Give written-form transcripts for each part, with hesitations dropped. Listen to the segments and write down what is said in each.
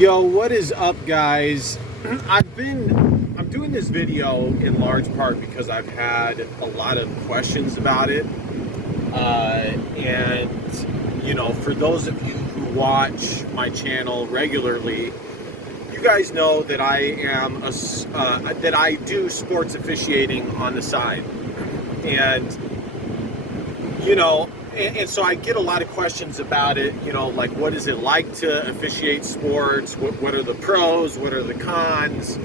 Yo, what is up, guys? I'm doing this video in large part because I've had a lot of questions about it. And for those of you who watch my channel regularly, you guys know that that I do sports officiating on the side. And so I get a lot of questions about it, like what is it like to officiate sports? What are the pros? What are the cons?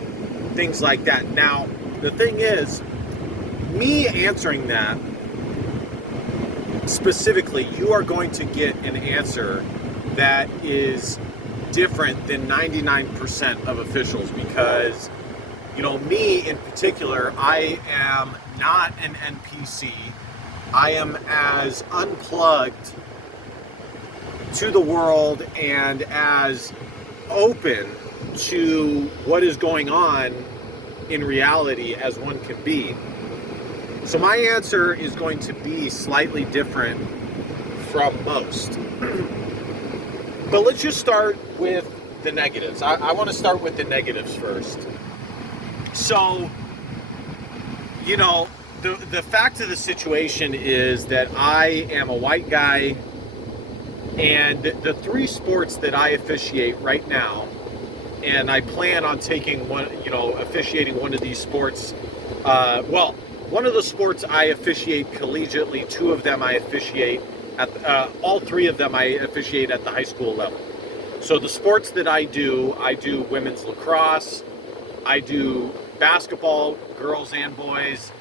Things like that. Now, the thing is, me answering that specifically, you are going to get an answer that is different than 99% of officials because, me in particular, I am not an NPC. I am as unplugged to the world and as open to what is going on in reality as one can be. So my answer is going to be slightly different from most. But let's just start with the negatives. I want to start with the negatives first. So, the fact of the situation is that I am a white guy, and the three sports that I officiate right now, and I plan on taking officiating one of these sports. One of the sports I officiate collegiately. Two of them I officiate all three of them I officiate at the high school level. So the sports that I do women's lacrosse, I do basketball, girls and boys,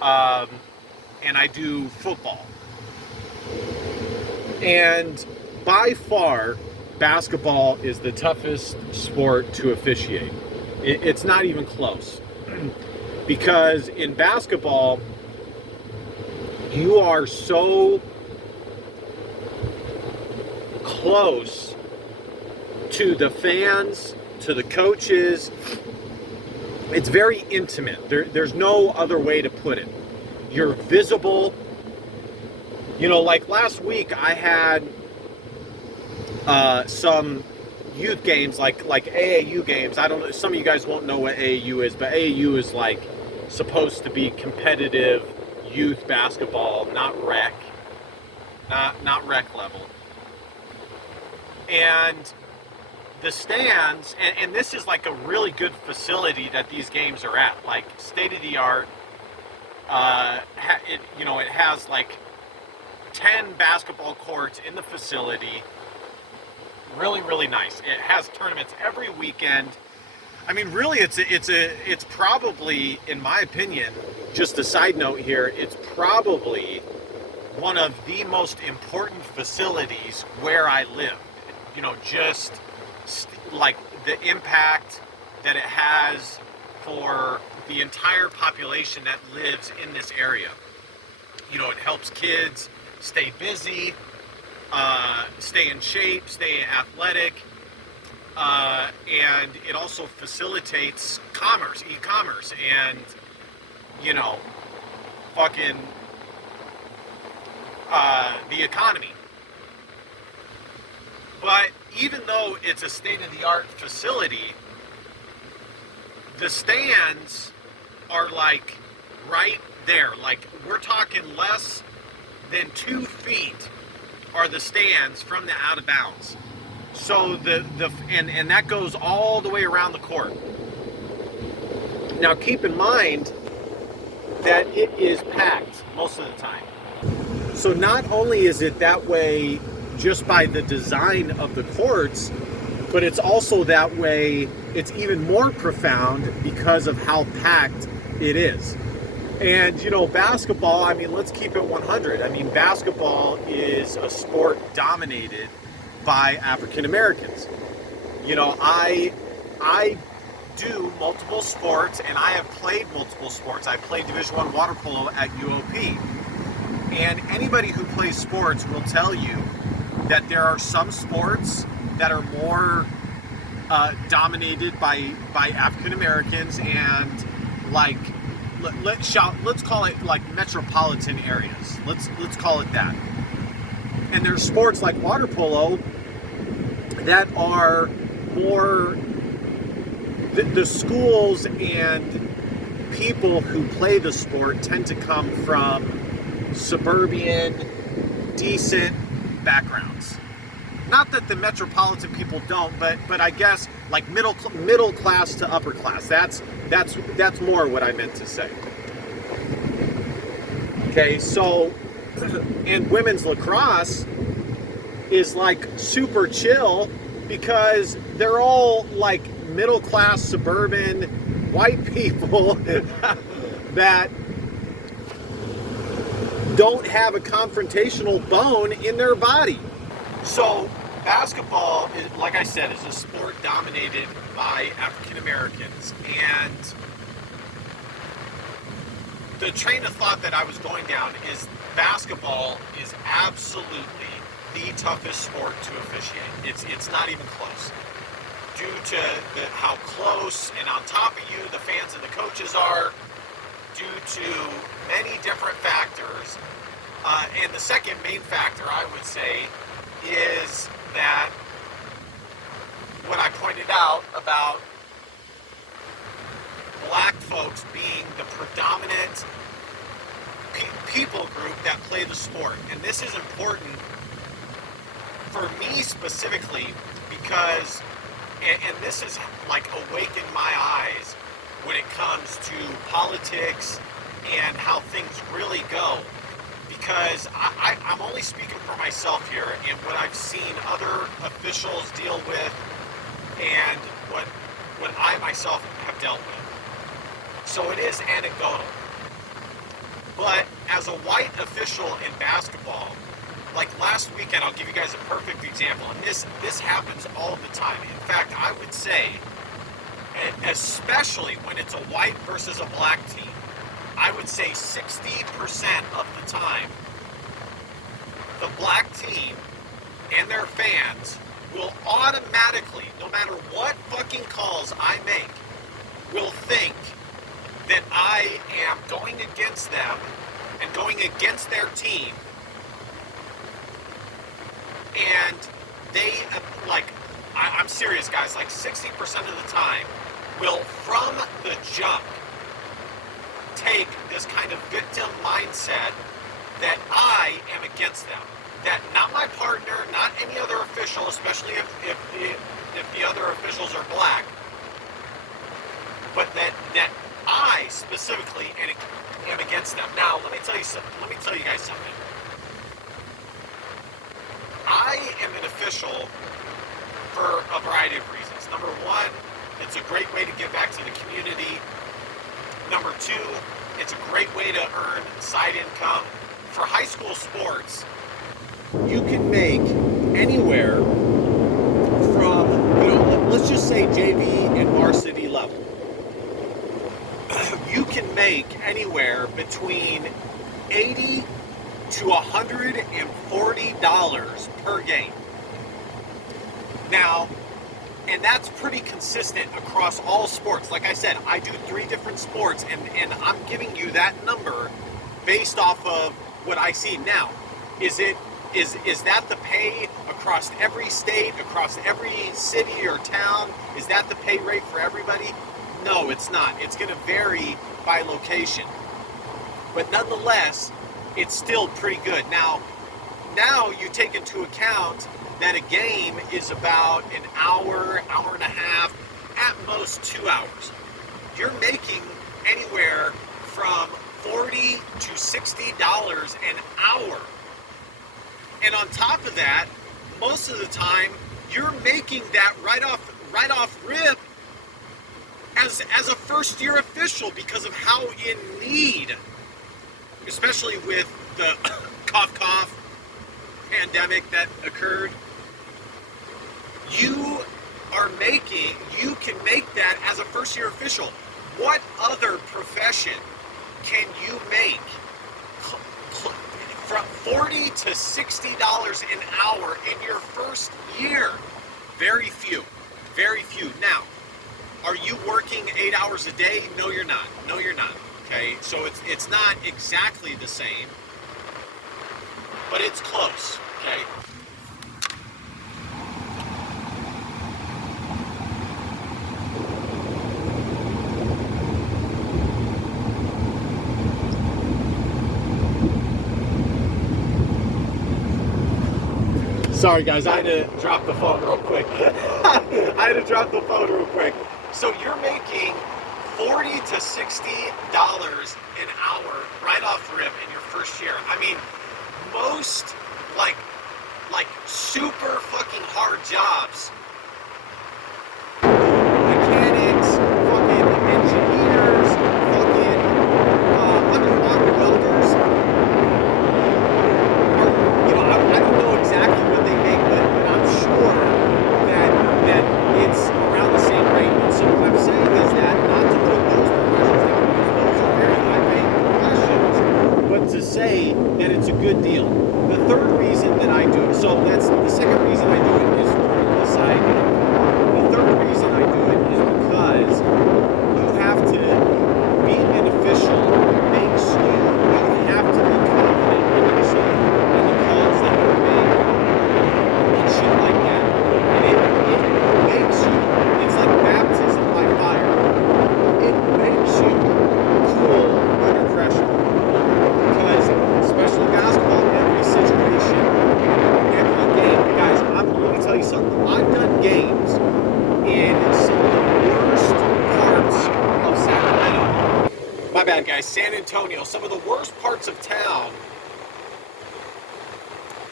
and I do football. And by far, basketball is the toughest sport to officiate. It's not even close. Because in basketball, you are so close to the fans, to the coaches. It's very intimate. There's no other way to put it. You're visible. Like last week I had some youth games, like AAU games. I don't know, some of you guys won't know what AAU is, but AAU is like supposed to be competitive youth basketball, not rec level. And the stands, and this is like a really good facility that these games are at, like state of the art. It has like 10 basketball courts in the facility. Really, really nice. It has tournaments every weekend. I mean, really, it's probably, in my opinion, just a side note here, it's probably one of the most important facilities where I live. Just like the impact that it has for the entire population that lives in this area. It helps kids stay busy, stay in shape, stay athletic, and it also facilitates commerce, e-commerce, and the economy. But even though it's a state-of-the-art facility, the stands are like right there. Like, we're talking less than 2 feet are the stands from the out of bounds. So and that goes all the way around the court. Now keep in mind that it is packed most of the time. So not only is it that way just by the design of the courts, but it's also that way, it's even more profound because of how packed it is. And basketball, I mean, let's keep it 100. I mean, basketball is a sport dominated by African Americans. I do multiple sports, and I have played multiple sports. I played Division I water polo at UOP. And anybody who plays sports will tell you that there are some sports that are more dominated by African Americans, and like let's call it like metropolitan areas. Let's call it that. And there's sports like water polo that are more the schools and people who play the sport tend to come from suburban, decent backgrounds. Not that the metropolitan people don't, but I guess like middle class to upper class. That's more what I meant to say. Okay, so and women's lacrosse is like super chill because they're all like middle class suburban white people that don't have a confrontational bone in their body. So basketball, like I said, is a sport dominated by African Americans, and the train of thought that I was going down is basketball is absolutely the toughest sport to officiate. It's not even close. Due to how close and on top of you the fans and the coaches are, due to many different factors. And the second main factor, I would say, is that what I pointed out about black folks being the predominant people group that play the sport. And this is important for me specifically because, and this has like awakened my eyes when it comes to politics and how things really go. Because I'm only speaking for myself here and what I've seen other officials deal with and what I myself have dealt with. So it is anecdotal. But as a white official in basketball, like last weekend, I'll give you guys a perfect example. And this happens all the time. In fact, I would say, especially when it's a white versus a black team, I would say 60% of the time, the black team and their fans will automatically, no matter what fucking calls I make, will think that I am going against them and going against their team. And they, like, I'm serious, guys, like 60% of the time will, from the jump, take this kind of victim mindset that I am against them. That not my partner, not any other official, especially if the other officials are black, but that I specifically am against them. Now, let me tell you guys something. I am an official for a variety of reasons. Number one, it's a great way to give back to the community. Number two, it's a great way to earn side income. For high school sports, you can make anywhere from, let's just say JV and varsity level. You can make anywhere between $80 to $140 per game. Now, and that's pretty consistent across all sports. Like I said, I do 3 different sports, and I'm giving you that number based off of what I see. Now, is that the pay across every state, across every city or town? Is that the pay rate for everybody? No, it's not. It's going to vary by location. But nonetheless, it's still pretty good. Now you take into account that a game is about an hour, hour and a half, at most 2 hours. You're making anywhere from $40 to $60 an hour. And on top of that, most of the time, you're making that right off rip as a first-year official because of how in need, especially with the cough pandemic that occurred, you can make that as a first-year official. What other profession can you make from $40 to $60 an hour in your first year? Very few. Now, are you working 8 hours a day? No, you're not. Okay, so it's not exactly the same, but it's close. Okay. Sorry guys, I had to drop the phone real quick. So you're making $40 to $60 an hour right off the rip in your first year. I mean, most like super fucking hard jobs, mechanics, fucking engineers, fucking underwater welders, I don't know exactly what they make, but I'm sure that it's around the same rate. And so what I'm saying is that not to put those professions down, because those are very high-paying professions, but to say that it's a good deal. The third reason that I do it, so that's the second reason I do it is the side. The third reason I do it is because you have to, being an official makes you have to be confident in yourself and the calls that you make and shit like that. And it makes you, it's like baptism by fire. It makes you cool under pressure. Because, especially basketball, every situation, every game, guys, let me tell you something. I've done games in some of the worst parts of Sacramento. My bad, guys. San Antonio. Some of the worst parts of town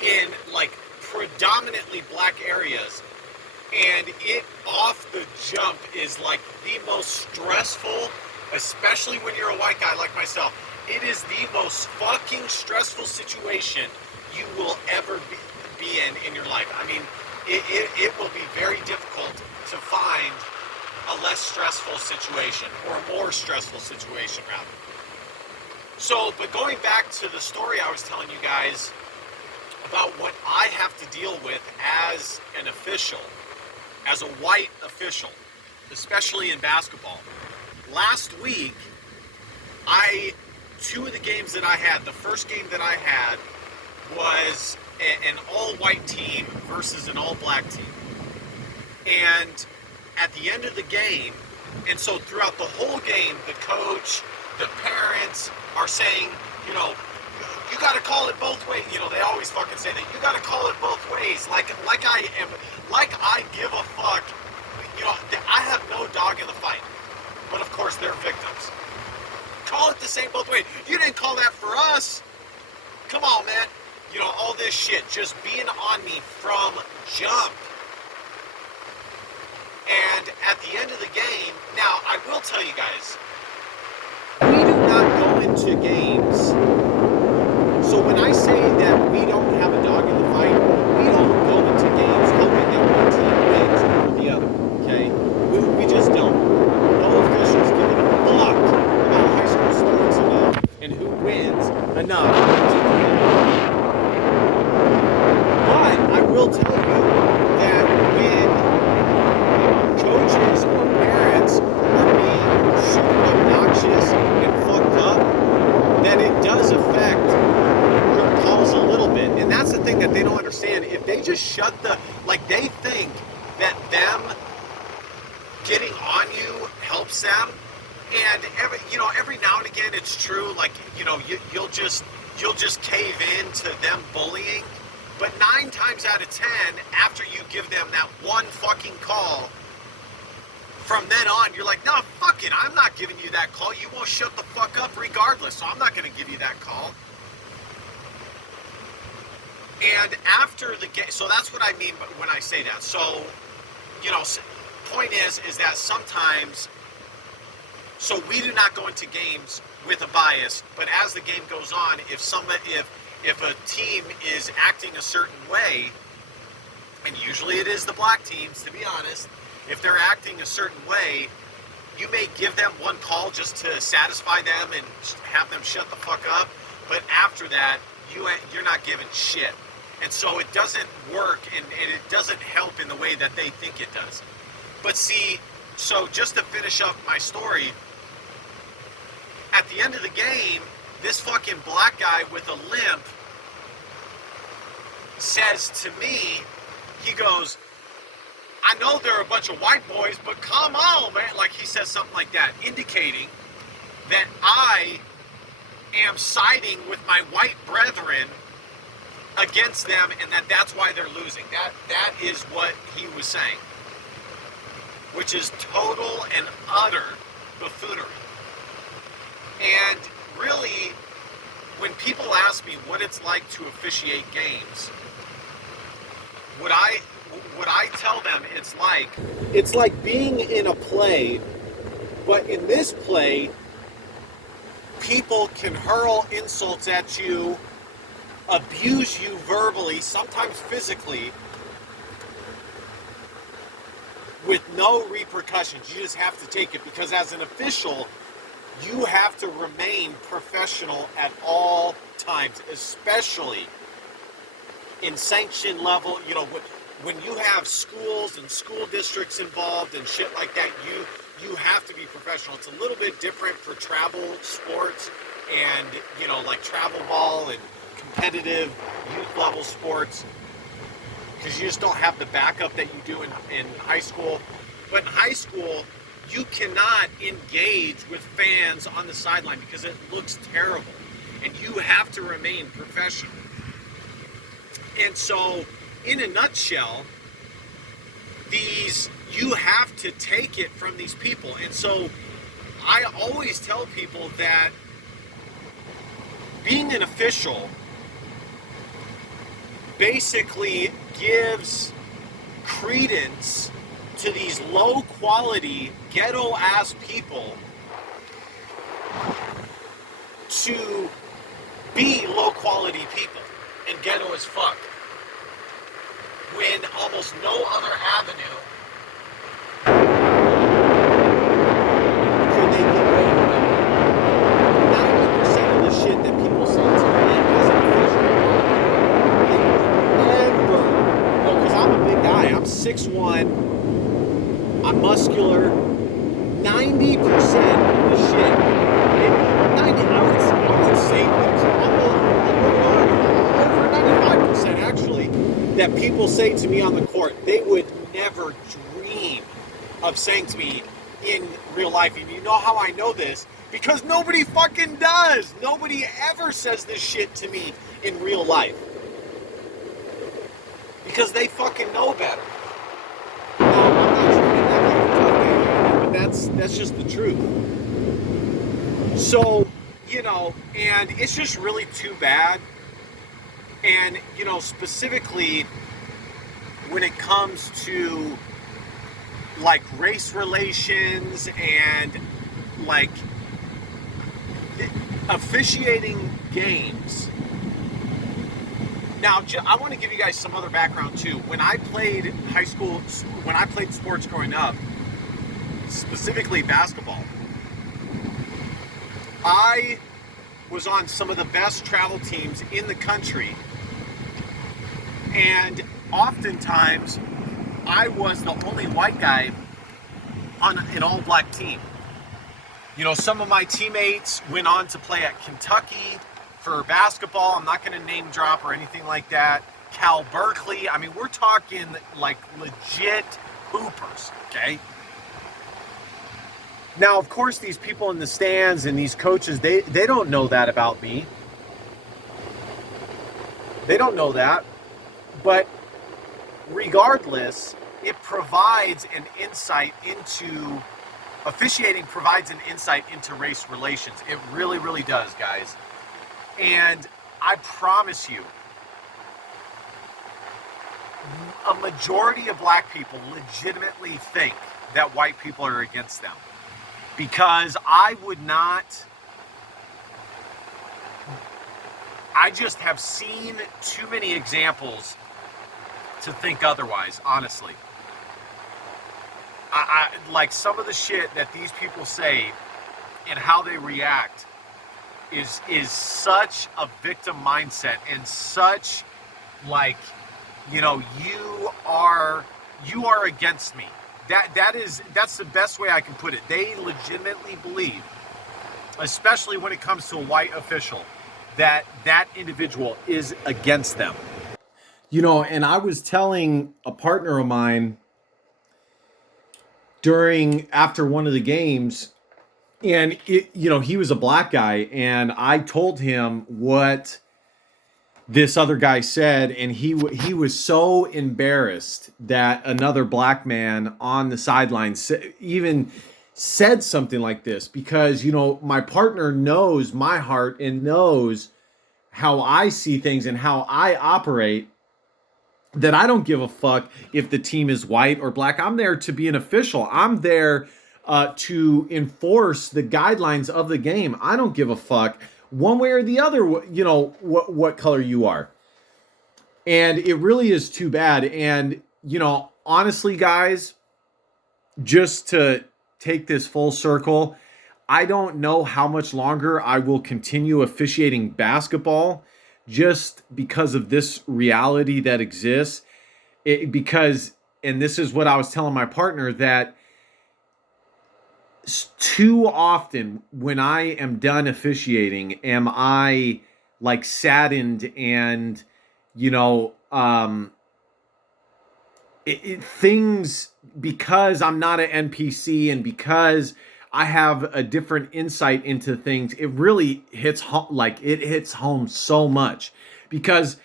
in, like, predominantly black areas. And it, off the jump, is, like, the most stressful, especially when you're a white guy like myself. It is the most fucking stressful situation you will ever be in your life. I mean, it will be very difficult to find a less stressful situation, or a more stressful situation, rather. So, but going back to the story I was telling you guys about what I have to deal with as an official, as a white official, especially in basketball. Last week, two of the games that I had, the first game that I had was an all-white team versus an all-black team. And at the end of the game, and so throughout the whole game, the coach, the parents are saying, you got to call it both ways. They always fucking say that. You got to call it both ways. Like I give a fuck. I have no dog in the fight. But of course, they're victims. Call it the same both ways. You didn't call that for us. Come on, man. All this shit just being on me from jump. And at the end of the game, now I will tell you guys, we do not go into games. So when I say that we don't have a dog in the fight, we don't go into games hoping that one team wins over the other. Okay? We just don't. No officials give a fuck about high school sports enough and who wins enough to win. But I will tell you that when coaches or parents are being super obnoxious and fucked up, that it does affect your calls a little bit. And that's the thing that they don't understand. If they just shut they think that them getting on you helps them. And every now and again it's true, you'll just cave in to them bullying. But 9 times out of 10, after you give them that one fucking call, from then on, you're like, no, fuck it, I'm not giving you that call. You won't shut the fuck up regardless, so I'm not going to give you that call. And after the game, so that's what I mean when I say that. So, point is that sometimes, so we do not go into games with a bias, but as the game goes on, if a team is acting a certain way, and usually it is the black teams, to be honest, if they're acting a certain way, you may give them one call just to satisfy them and have them shut the fuck up, but after that, you're not giving shit. And so it doesn't work, and it doesn't help in the way that they think it does. But see, so just to finish up my story, at the end of the game, this fucking black guy with a limp says to me, he goes, I know there are a bunch of white boys, but come on, man. Like, he says something like that, indicating that I am siding with my white brethren against them, and that's why they're losing. That is what he was saying, which is total and utter buffoonery. And really, when people ask me what it's like to officiate games, what I tell them it's like being in a play, but in this play, people can hurl insults at you, abuse you verbally, sometimes physically, with no repercussions. You just have to take it, because as an official, you have to remain professional at all times, especially in sanction level. You know, when you have schools and school districts involved and shit like that, you have to be professional. It's a little bit different for travel sports and, you know, like travel ball and competitive youth level sports, because you just don't have the backup that you do in high school. But in high school, you cannot engage with fans on the sideline because it looks terrible, and you have to remain professional. And so, in a nutshell, you have to take it from these people. And so I always tell people that being an official basically gives credence to these low quality, ghetto ass people to be low quality people and ghetto as fuck, when almost no other avenue could they get away with it. 90% of the shit that people say to me as an official, they never, because I'm a big guy, I'm 6'1", I'm muscular. 90% of the shit, I would say over 95% actually, that people say to me on the court, they would never dream of saying to me in real life. And you know how I know this? Because nobody fucking does. Nobody ever says this shit to me in real life, because they fucking know better. That's just the truth. So, you know, and it's just really too bad. And, you know, specifically when it comes to like race relations and like officiating games. Now, I want to give you guys some other background too. When I played high school, when I played sports growing up, specifically basketball, I was on some of the best travel teams in the country, and oftentimes I was the only white guy on an all-black team. You know, some of my teammates went on to play at Kentucky for basketball. I'm not going to name drop or anything like that. Cal Berkeley. I mean, we're talking like legit hoopers, okay? Now, of course, these people in the stands and these coaches, they don't know that about me. They don't know that. But regardless, it provides an insight into, officiating provides an insight into race relations. It really, really does, guys. And I promise you, a majority of black people legitimately think that white people are against them. Because I just have seen too many examples to think otherwise, honestly. I like some of the shit that these people say and how they react is such a victim mindset, and such like, you know, you are against me. That's the best way I can put it. They legitimately believe, especially when it comes to a white official, that individual is against them. You know, and I was telling a partner of mine after one of the games, and he was a black guy, and I told him what this other guy said, and he was so embarrassed that another black man on the sidelines even said something like this, because my partner knows my heart and knows how I see things and how I operate, that I don't give a fuck if the team is white or black. I'm there to be an official. I'm there to enforce the guidelines of the game. I don't give a fuck one way or the other, what color you are. And it really is too bad. And, honestly, guys, just to take this full circle, I don't know how much longer I will continue officiating basketball, just because of this reality that exists. And this is what I was telling my partner, that too often when I am done officiating, am I like saddened and, things, because I'm not an NPC and because I have a different insight into things, it really hits home so much, because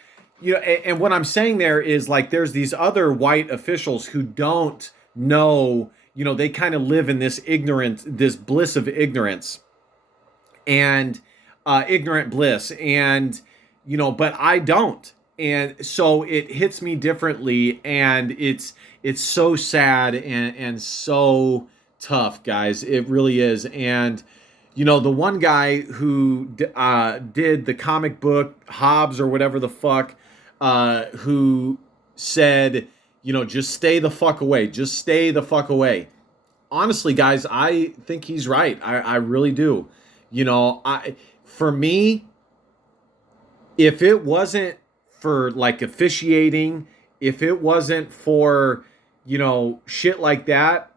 and what I'm saying there is, like, there's these other white officials who don't know, they kind of live in this bliss of ignorance and ignorant bliss, and but I don't. And so it hits me differently, and it's so sad and so tough, guys. It really is. And the one guy who did the comic book Hobbs or whatever the fuck, who said, just stay the fuck away, just stay the fuck away. Honestly, guys, I think he's right. I really do. For me, if it wasn't for like officiating, if it wasn't for shit like that,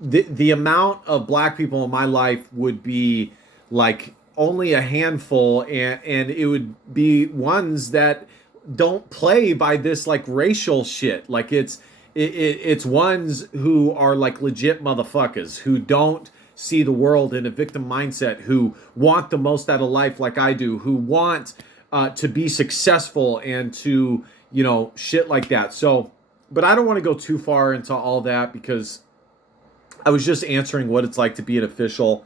the amount of black people in my life would be like only a handful, and it would be ones that don't play by this like racial shit. Like it's ones who are like legit motherfuckers, who don't see the world in a victim mindset, who want the most out of life like I do, who want to be successful and to, shit like that. So, but I don't want to go too far into all that, because I was just answering what it's like to be an official.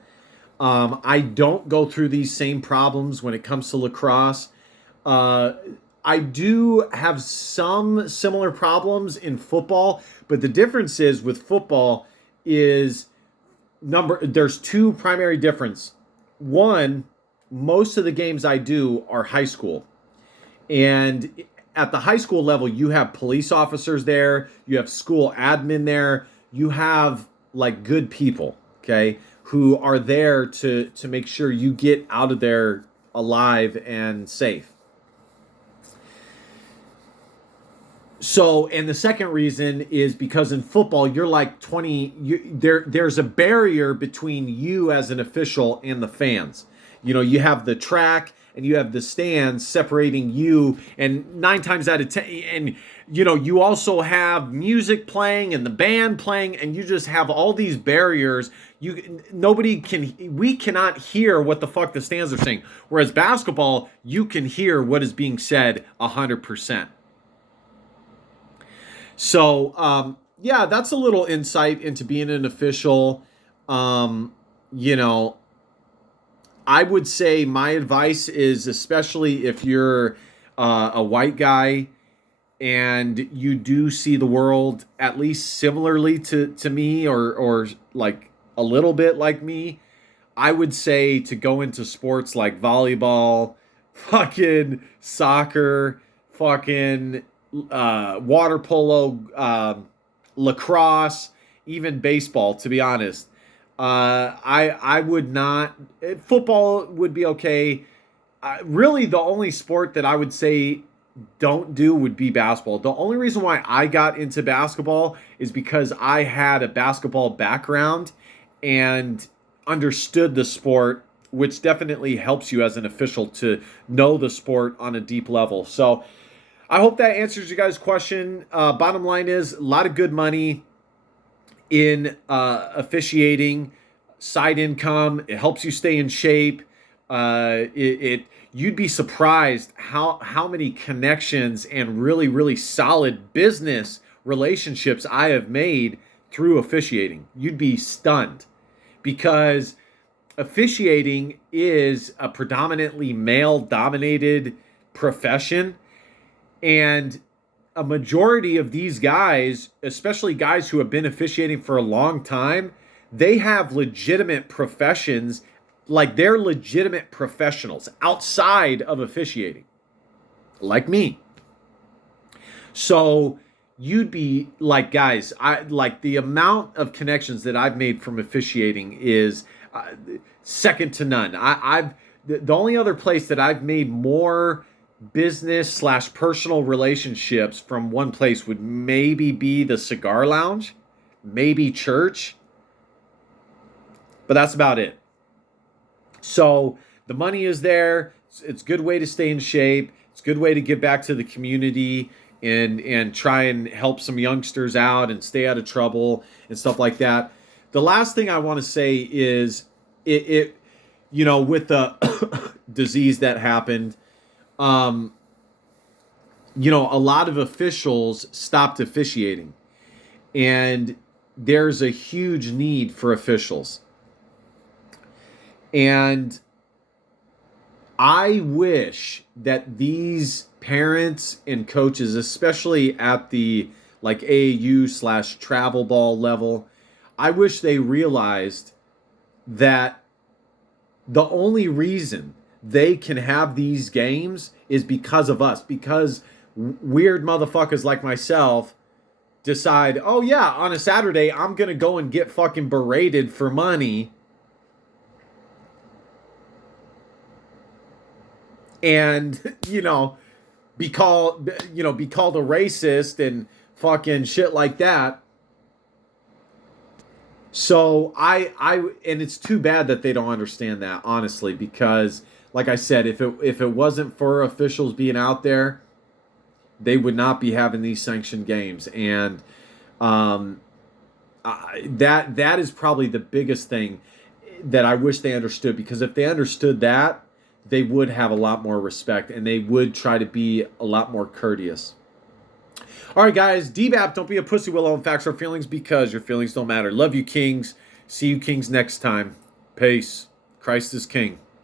I don't go through these same problems when it comes to lacrosse. I do have some similar problems in football, but the difference is with football is there's two primary difference. One, most of the games I do are high school. And at the high school level, you have police officers there, you have school admin there, you have like good people, okay, who are there to make sure you get out of there alive and safe. So, and the second reason is because in football, you're like 20, there's a barrier between you as an official and the fans. You have the track and you have the stands separating you, and 9 times out of 10, and you also have music playing and the band playing, and you just have all these barriers. We cannot hear what the fuck the stands are saying. Whereas basketball, you can hear what is being said 100%. So, yeah, that's a little insight into being an official. I would say my advice is, especially if you're a white guy and you do see the world at least similarly to me, or like a little bit like me, I would say to go into sports like volleyball, fucking soccer, fucking water polo, lacrosse, even baseball, to be honest. I would not. Football would be okay. Really, the only sport that I would say don't do would be basketball. The only reason why I got into basketball is because I had a basketball background and understood the sport, which definitely helps you as an official to know the sport on a deep level. So I hope that answers you guys' question. Bottom line is, a lot of good money in officiating, side income. It helps you stay in shape. You'd be surprised how many connections and really really solid business relationships I have made through officiating. You'd be stunned because officiating is a predominantly male dominated profession, and a majority of these guys, especially guys who have been officiating for a long time, they have legitimate professions, like they're legitimate professionals outside of officiating, like me. So you'd be like, guys, I like the amount of connections that I've made from officiating is second to none. I've the only other place that I've made more business slash personal relationships from one place would maybe be the cigar lounge, maybe church, but that's about it. So the money is there. It's a good way to stay in shape. It's a good way to give back to the community and try and help some youngsters out and stay out of trouble and stuff like that. The last thing I want to say is it with the disease that happened, a lot of officials stopped officiating, and there's a huge need for officials. And I wish that these parents and coaches, especially at the like AAU / travel ball level, I wish they realized that the only reason they can have these games is because of us, because weird motherfuckers like myself decide, oh yeah, on a Saturday, I'm going to go and get fucking berated for money. And, be called a racist and fucking shit like that. So and it's too bad that they don't understand that, honestly, because like I said, if it wasn't for officials being out there, they would not be having these sanctioned games. And that is probably the biggest thing that I wish they understood, because if they understood that, they would have a lot more respect and they would try to be a lot more courteous. All right, guys, DBAP, don't be a pussy, will own facts or feelings, because your feelings don't matter. Love you, Kings. See you, Kings, next time. Peace. Christ is King.